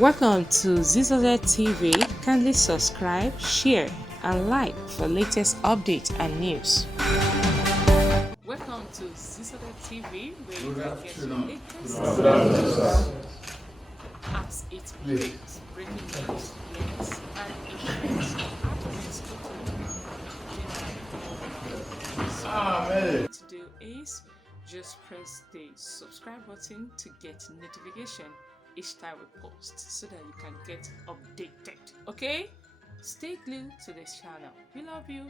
Welcome to ZZZ TV. Kindly subscribe, share, and like for latest updates and news. Welcome to ZZZ TV, where you can get your latest as it breaks, breaking news, yes, and events happening totally. What to do is just press the subscribe button to get notification each time we post so that you can get updated. Okay? Stay glued to this channel. We love you.